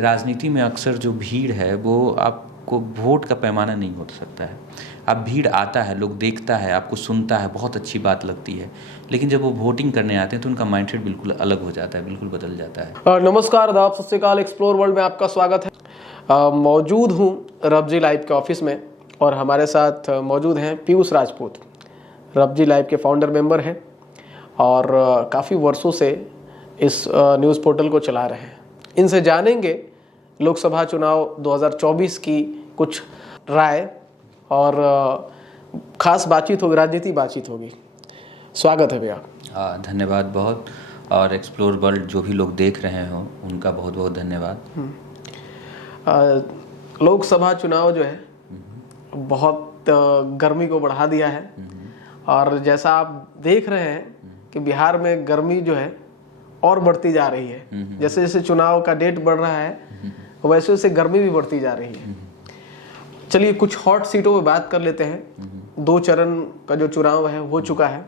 राजनीति में अक्सर जो भीड़ है वो आपको वोट का पैमाना नहीं हो सकता है। अब भीड़ आता है, लोग देखता है, आपको सुनता है, बहुत अच्छी बात लगती है, लेकिन जब वो वोटिंग करने आते हैं तो उनका माइंडसेट बिल्कुल अलग हो जाता है, बिल्कुल बदल जाता है। नमस्कार, आदाब, सत श्री अकाल। एक्सप्लोर वर्ल्ड में आपका स्वागत है। मौजूद हूँ रबजी लाइव के ऑफिस में और हमारे साथ मौजूद हैं पीयूष राजपूत। रबजी लाइव के फाउंडर मेंबर हैं और काफ़ी वर्षों से इस न्यूज़ पोर्टल को चला रहे हैं। इनसे जानेंगे लोकसभा चुनाव 2024 की कुछ राय और ख़ास बातचीत होगी, राजनीति बातचीत होगी। स्वागत है भैया। धन्यवाद बहुत। और एक्सप्लोर वर्ल्ड जो भी लोग देख रहे हो उनका बहुत बहुत धन्यवाद। लोकसभा चुनाव जो है बहुत गर्मी को बढ़ा दिया है और जैसा आप देख रहे हैं कि बिहार में गर्मी जो है और बढ़ती जा रही है। जैसे जैसे चुनाव का डेट बढ़ रहा है वैसे वैसे गर्मी भी बढ़ती जा रही है। चलिए कुछ हॉट सीटों पे बात कर लेते हैं। 2 चरण का जो चुनाव है हो चुका है।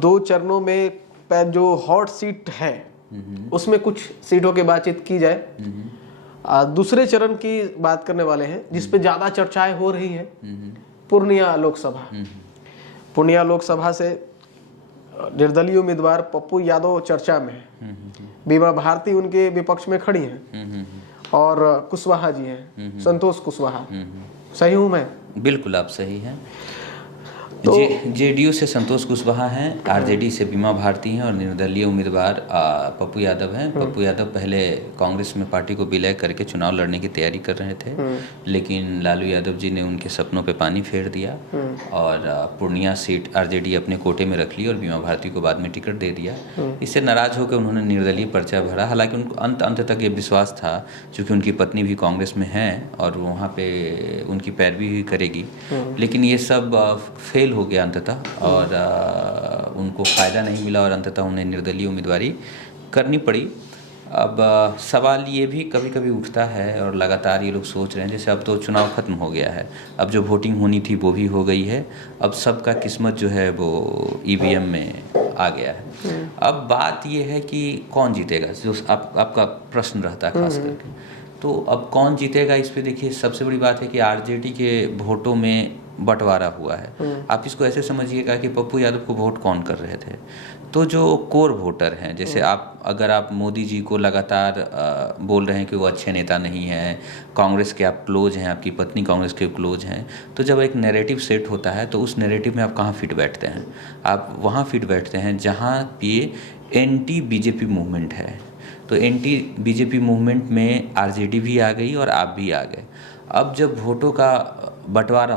2 चरणों में जो हॉट सीट है उसमें कुछ सीटों की बातचीत की जाए। दूसरे चरण की बात करने वाले हैं जिस पे ज़्यादा चर्चाएं हो रही हैं, पूर्णिया लोकसभा। पूर्णिया लोकसभा से निर्दलीय उम्मीदवार पप्पू यादव चर्चा में है। बीमा भारती उनके विपक्ष में खड़ी हैं और कुशवाहा जी हैं, संतोष कुशवाहा। सही हूँ मैं? बिल्कुल आप सही हैं। तो जेडीयू से संतोष कुशवाहा हैं, आरजेडी से बीमा भारती हैं और निर्दलीय उम्मीदवार पप्पू यादव हैं। पप्पू यादव पहले कांग्रेस में पार्टी को विलय करके चुनाव लड़ने की तैयारी कर रहे थे, लेकिन लालू यादव जी ने उनके सपनों पे पानी फेर दिया और पूर्णिया सीट आरजेडी अपने कोटे में रख ली और बीमा भारती को बाद में टिकट दे दिया। इससे नाराज होकर उन्होंने निर्दलीय पर्चा भरा। हालांकि उनको अंत तक ये विश्वास था, चूँकि उनकी पत्नी भी कांग्रेस में है और वहाँ पे उनकी पैरवी भी करेगी, लेकिन ये सब फेल हो गया अंततः और उनको फ़ायदा नहीं मिला और अंततः उन्हें निर्दलीय उम्मीदवारी करनी पड़ी। अब सवाल ये भी कभी कभी उठता है और लगातार ये लोग सोच रहे हैं, जैसे अब तो चुनाव ख़त्म हो गया है, अब जो वोटिंग होनी थी वो भी हो गई है, अब सबका किस्मत जो है वो ईवीएम में आ गया है। अब बात ये है कि कौन जीतेगा, जो आपका प्रश्न रहता है खास करके। तो अब कौन जीतेगा इस पे देखिए, सबसे बड़ी बात है कि आरजेडी के वोटों में बंटवारा हुआ है। आप इसको ऐसे समझिएगा कि पप्पू यादव को वोट कौन कर रहे थे, तो जो कोर वोटर हैं, जैसे अगर आप मोदी जी को लगातार बोल रहे हैं कि वो अच्छे नेता नहीं हैं, कांग्रेस के आप क्लोज हैं, आपकी पत्नी कांग्रेस के क्लोज हैं, तो जब एक नैरेटिव सेट होता है तो उस नैरेटिव में आप कहाँ फिट बैठते हैं? आप वहाँ फिट बैठते हैं जहाँ पे एंटी बीजेपी मूवमेंट है। तो एंटी बीजेपी मूवमेंट में आरजेडी भी आ गई और आप भी आ गए। अब जब वोटों का बंटवारा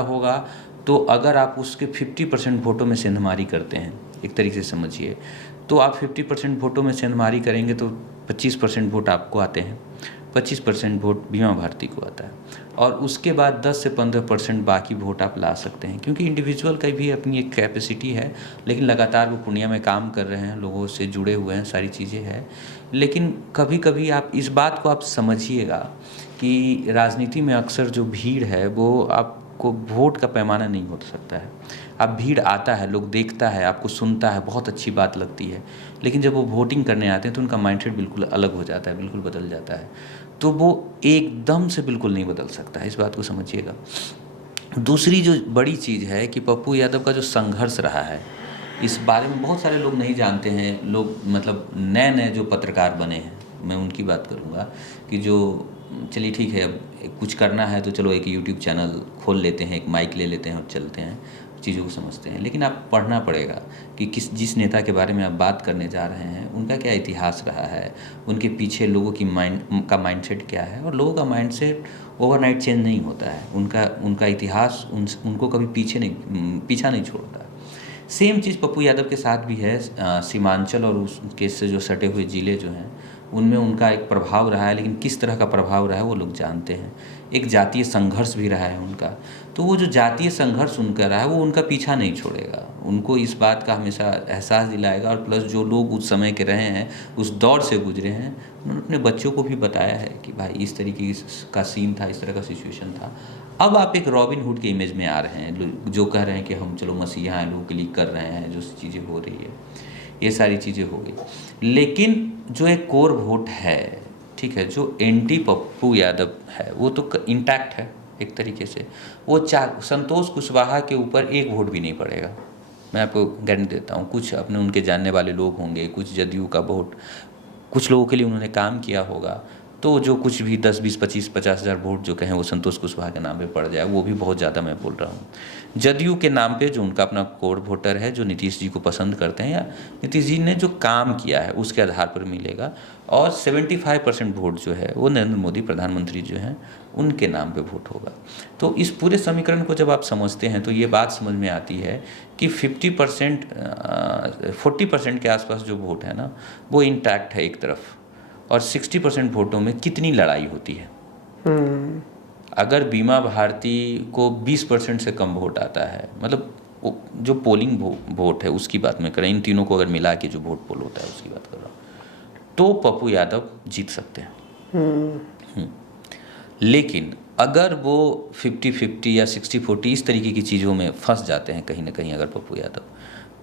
होगा तो अगर आप उसके 50% वोटों में सेंधमारी करते हैं, एक तरीके से समझिए, तो आप 50% वोटों में सेंधमारी करेंगे तो 25% वोट आपको आते हैं, 25% वोट बीमा भारती को आता है और उसके बाद 10 से 15% बाकी वोट आप ला सकते हैं, क्योंकि इंडिविजुअल का भी अपनी एक कैपेसिटी है। लेकिन लगातार वो पूर्णिया में काम कर रहे हैं, लोगों से जुड़े हुए हैं, सारी चीज़ें हैं। लेकिन कभी कभी आप इस बात को आप समझिएगा कि राजनीति में अक्सर जो भीड़ है वो आपको वोट का पैमाना नहीं हो सकता है। अब भीड़ आता है, लोग देखता है, आपको सुनता है, बहुत अच्छी बात लगती है, लेकिन जब वो वोटिंग करने आते हैं तो उनका माइंडसेट बिल्कुल अलग हो जाता है, बिल्कुल बदल जाता है। तो वो एकदम से बिल्कुल नहीं बदल सकता है, इस बात को समझिएगा। दूसरी जो बड़ी चीज़ है कि पप्पू यादव का जो संघर्ष रहा है, इस बारे में बहुत सारे लोग नहीं जानते हैं। लोग मतलब नए जो पत्रकार बने हैं, मैं उनकी बात करूँगा कि जो चलिए ठीक है, अब कुछ करना है तो चलो एक यूट्यूब चैनल खोल लेते हैं, एक माइक ले लेते हैं और चलते हैं, चीज़ों को समझते हैं। लेकिन आप पढ़ना पड़ेगा कि जिस नेता के बारे में आप बात करने जा रहे हैं उनका क्या इतिहास रहा है, उनके पीछे लोगों की माइंडसेट क्या है। और लोगों का माइंडसेट ओवरनाइट चेंज नहीं होता है, उनका इतिहास उनको कभी पीछा नहीं छोड़ता। सेम चीज़ पप्पू यादव के साथ भी है। सीमांचल और उसके से जो सटे हुए ज़िले जो हैं उनमें उनका एक प्रभाव रहा है, लेकिन किस तरह का प्रभाव रहा है वो लोग जानते हैं। एक जातीय संघर्ष भी रहा है उनका, तो वो जो जातीय संघर्ष उनका रहा है वो उनका पीछा नहीं छोड़ेगा, उनको इस बात का हमेशा एहसास दिलाएगा। और प्लस जो लोग उस समय के रहे हैं, उस दौर से गुजरे हैं, उन्होंने अपने बच्चों को भी बताया है कि भाई इस तरीके का सीन था, इस तरह का सिचुएशन था। अब आप एक रॉबिन हुड के इमेज में आ रहे हैं, जो कह रहे हैं कि हम चलो मसीहा हैं, लोगों के लिए कर रहे हैं, जो चीज़ें हो रही है, ये सारी चीज़ें हो गई। लेकिन जो एक कोर वोट है, ठीक है, जो एंटी पप्पू यादव है वो तो इंटैक्ट है एक तरीके से। वो संतोष कुशवाहा के ऊपर एक वोट भी नहीं पड़ेगा, मैं आपको गारंटी देता हूँ। कुछ अपने उनके जानने वाले लोग होंगे, कुछ जदयू का वोट, कुछ लोगों के लिए उन्होंने काम किया होगा, तो जो कुछ भी 10, 20, 25, 50 हज़ार वोट जो कहें वो संतोष कुशवाहा के नाम पे पड़ जाए, वो भी बहुत ज़्यादा मैं बोल रहा हूँ। जदयू के नाम पे जो उनका अपना कोर वोटर है, जो नीतीश जी को पसंद करते हैं या नीतीश जी ने जो काम किया है उसके आधार पर मिलेगा, और 75% वोट जो है वो नरेंद्र मोदी प्रधानमंत्री जो हैं उनके नाम पे वोट होगा। तो इस पूरे समीकरण को जब आप समझते हैं तो ये बात समझ में आती है कि 50% 40% के आसपास जो वोट है ना वो इंटैक्ट है एक तरफ, और 60% वोटों में कितनी लड़ाई होती है। अगर बीमा भारती को 20% से कम वोट आता है, मतलब जो पोलिंग वोट है उसकी बात मैं कर रहा हूँ, इन तीनों को अगर मिला के जो वोट पोल होता है उसकी बात कर रहा हूँ, तो पप्पू यादव जीत सकते हैं। लेकिन अगर वो 50-50 या 60-40 इस तरीके की चीज़ों में फंस जाते हैं कहीं ना कहीं अगर पप्पू यादव,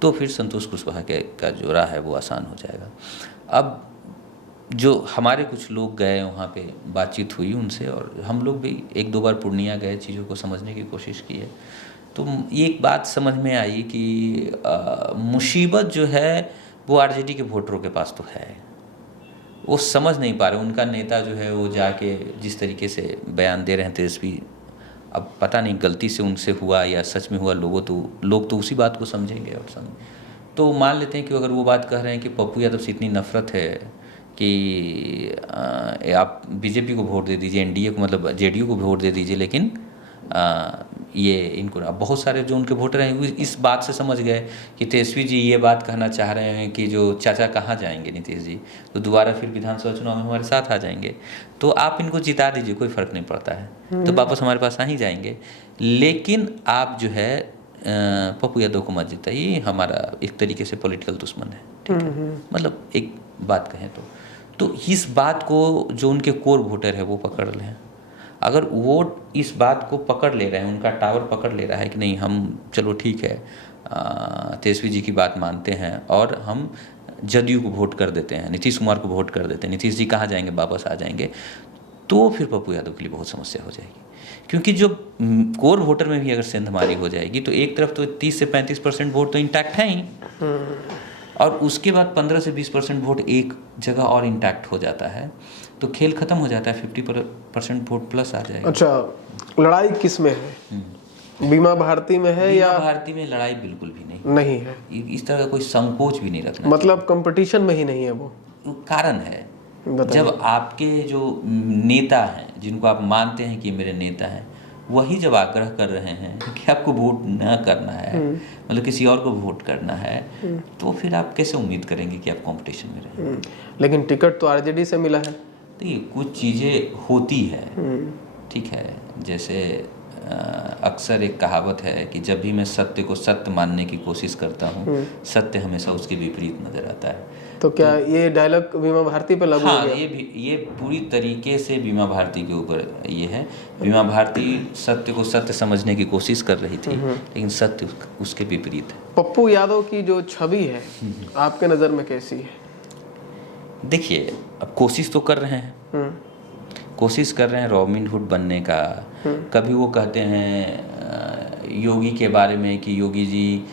तो फिर संतोष कुशवाहा का जो राह है वो आसान हो जाएगा। अब जो हमारे कुछ लोग गए वहाँ पे, बातचीत हुई उनसे, और हम लोग भी 1-2 बार पूर्णिया गए, चीज़ों को समझने की कोशिश की है, तो एक बात समझ में आई कि मुसीबत जो है वो आरजेडी के वोटरों के पास तो है, वो समझ नहीं पा रहे। उनका नेता जो है वो जाके जिस तरीके से बयान दे रहे हैं तेजस्वी, अब पता नहीं गलती से उनसे हुआ या सच में हुआ, लोग तो उसी बात को समझेंगे और तो मान लेते हैं कि अगर वो बात कह रहे हैं कि पप्पू यादव से इतनी नफरत है कि आप बीजेपी को वोट दे दीजिए, एनडीए को मतलब जेडीयू को वोट दे दीजिए, लेकिन ये इनको, अब बहुत सारे जो उनके वोटर हैं इस बात से समझ गए कि तेजस्वी जी ये बात कहना चाह रहे हैं कि जो चाचा कहाँ जाएंगे नीतीश जी, तो दोबारा फिर विधानसभा चुनाव में हमारे साथ आ जाएंगे, तो आप इनको जिता दीजिए, कोई फ़र्क नहीं पड़ता है, तो वापस हमारे पास आ ही जाएंगे। लेकिन आप जो है पप्पू यादव को मत जिताइए, हमारा एक तरीके से पॉलिटिकल दुश्मन है, ठीक है, मतलब एक बात कहें तो इस बात को जो उनके कोर वोटर है वो पकड़ लें। अगर वोट इस बात को पकड़ ले रहे हैं, उनका टावर पकड़ ले रहा है कि नहीं हम चलो ठीक है तेजस्वी जी की बात मानते हैं और हम जदयू को वोट कर देते हैं, नीतीश कुमार को वोट कर देते हैं, नीतीश जी कहाँ जाएंगे, वापस आ जाएंगे, तो फिर पप्पू यादव के लिए बहुत समस्या हो जाएगी। क्योंकि जो कोर वोटर में भी अगर सेंधमारी हो जाएगी तो एक तरफ तो 30 से 35% वोट तो इंटैक्ट है ही, और उसके बाद 15 से 20% वोट एक जगह और इंटैक्ट हो जाता है, तो खेल खत्म हो जाता है, 50% वोट प्लस आ जाएगा। अच्छा, लड़ाई किस में है? बीमा भारती में है या? बीमा भारती में लड़ाई बिल्कुल भी नहीं है, इस तरह का कोई संकोच भी नहीं रखना, मतलब कंपटीशन में ही नहीं है वो। कारण है जब आपके जो नेता हैं जिनको आप मानते हैं कि मेरे नेता हैं, वही जब आग्रह कर रहे हैं कि आपको वोट न करना है, मतलब किसी और को वोट करना है, तो फिर आप कैसे उम्मीद करेंगे कि आप कंपटीशन में रहें? लेकिन टिकट तो आरजेडी से मिला है। देखिए कुछ चीज़ें होती है, ठीक है, जैसे अक्सर एक कहावत है कि जब भी मैं सत्य को सत्य मानने की कोशिश करता हूँ, सत्य हमेशा उसके विपरीत नजर आता है। तो क्या ये डायलॉग बीमा भारती पे लागू हो गया? ये पूरी तरीके से बीमा भारती के ऊपर ये है। बीमा भारती सत्य को सत्य समझने की कोशिश कर रही थी, लेकिन सत्य उसके विपरीत है। पप्पू यादव की जो छवि है आपके नज़र में कैसी है? देखिए अब कोशिश तो कर रहे हैं, कोशिश कर रहे हैं रॉबिन हुड बनने का। कभी वो कहते हैं योगी के बारे में कि योगी जी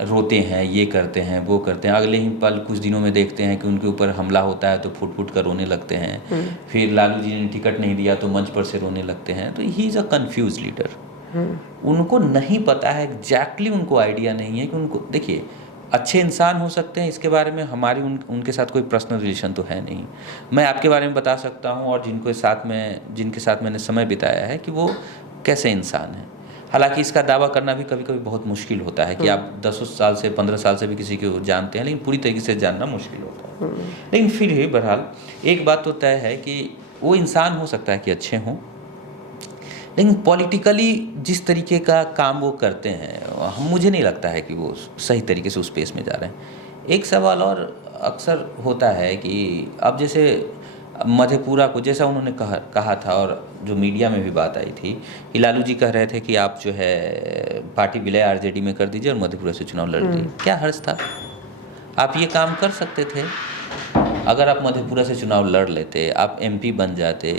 रोते हैं, ये करते हैं, वो करते हैं, अगले ही पल कुछ दिनों में देखते हैं कि उनके ऊपर हमला होता है तो फुट फुट कर रोने लगते हैं। फिर लालू जी ने टिकट नहीं दिया तो मंच पर से रोने लगते हैं। तो he is a confuse leader. उनको नहीं पता है एग्जैक्टली, उनको आइडिया नहीं है कि उनको, देखिए अच्छे इंसान हो सकते हैं, इसके बारे में हमारी उनके साथ कोई पर्सनल रिलेशन तो है नहीं। मैं आपके बारे में बता सकता हूँ और जिनके साथ मैंने समय बिताया है कि वो कैसे इंसान हैं। हालांकि इसका दावा करना भी कभी कभी बहुत मुश्किल होता है कि आप 10 साल से 15 साल से भी किसी को जानते हैं, लेकिन पूरी तरीके से जानना मुश्किल होता है। लेकिन फिर भी बहरहाल एक बात तो तय है कि वो इंसान हो सकता है कि अच्छे हों, लेकिन पॉलिटिकली जिस तरीके का काम वो करते हैं मुझे नहीं लगता है कि वो सही तरीके से उस स्पेस में जा रहे हैं। एक सवाल और अक्सर होता है कि अब जैसे मधेपुरा को, जैसा उन्होंने कहा था और जो मीडिया में भी बात आई थी कि लालू जी कह रहे थे कि आप जो है पार्टी विलय आरजेडी में कर दीजिए और मधेपुरा से चुनाव लड़ लीजिए, क्या हर्ज था? आप ये काम कर सकते थे। अगर आप मधेपुरा से चुनाव लड़ लेते, आप एमपी बन जाते,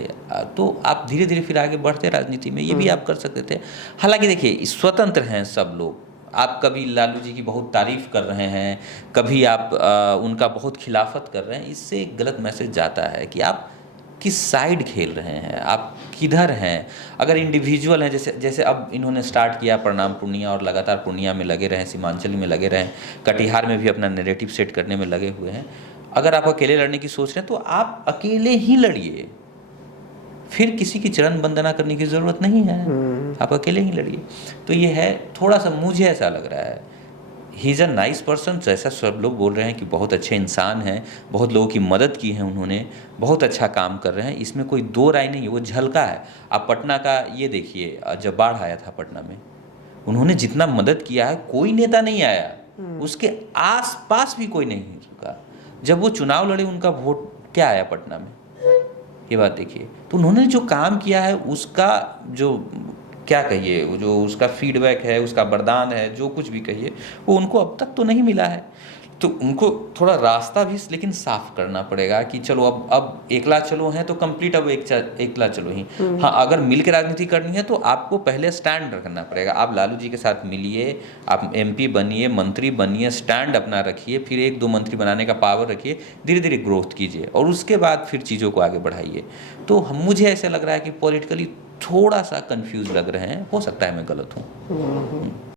तो आप धीरे धीरे फिर आगे बढ़ते राजनीति में, ये भी आप कर सकते थे। हालांकि देखिए, स्वतंत्र हैं सब लोग। आप कभी लालू जी की बहुत तारीफ कर रहे हैं, कभी आप उनका बहुत खिलाफत कर रहे हैं, इससे एक गलत मैसेज जाता है कि आप किस साइड खेल रहे हैं, आप किधर हैं। अगर इंडिविजुअल हैं, जैसे अब इन्होंने स्टार्ट किया प्रणाम पूर्णिया, और लगातार पूर्णिया में लगे रहें, सीमांचल में लगे रहें, कटिहार में भी अपना नैरेटिव सेट करने में लगे हुए हैं। अगर आप अकेले लड़ने की सोच रहे हैं तो आप अकेले ही लड़िए, फिर किसी की चरण वंदना करने की ज़रूरत नहीं है, आप अकेले ही लड़िए। तो ये है, थोड़ा सा मुझे ऐसा लग रहा है, he is a nice person, जैसा सब लोग बोल रहे हैं कि बहुत अच्छे इंसान हैं, बहुत लोगों की मदद की है उन्होंने, बहुत अच्छा काम कर रहे हैं, इसमें कोई दो राय नहीं है। वो झलका है। आप पटना का ये देखिए, जब बाढ़ आया था पटना में, उन्होंने जितना मदद किया है, कोई नेता नहीं आया, उसके आस पास भी कोई नहीं रुका। जब वो चुनाव लड़े, उनका वोट क्या आया पटना में, ये बात देखिए। तो उन्होंने जो काम किया है, उसका जो क्या कहिए, वो जो उसका फीडबैक है, उसका वरदान है, जो कुछ भी कहिए, वो उनको अब तक तो नहीं मिला है। तो उनको थोड़ा रास्ता भी लेकिन साफ करना पड़ेगा कि चलो अब एकला चलो हैं तो कंप्लीट अब एकला चलो ही। हाँ, अगर मिल के राजनीति करनी है तो आपको पहले स्टैंड रखना पड़ेगा। आप लालू जी के साथ मिलिए, आप एमपी बनिए, मंत्री बनिए, स्टैंड अपना रखिए, फिर 1-2 मंत्री बनाने का पावर रखिए, धीरे धीरे ग्रोथ कीजिए, और उसके बाद फिर चीज़ों को आगे बढ़ाइए। तो मुझे ऐसे लग रहा है कि पॉलिटिकली थोड़ा सा कंफ्यूज लग रहे हैं, हो सकता है मैं गलत हूँ।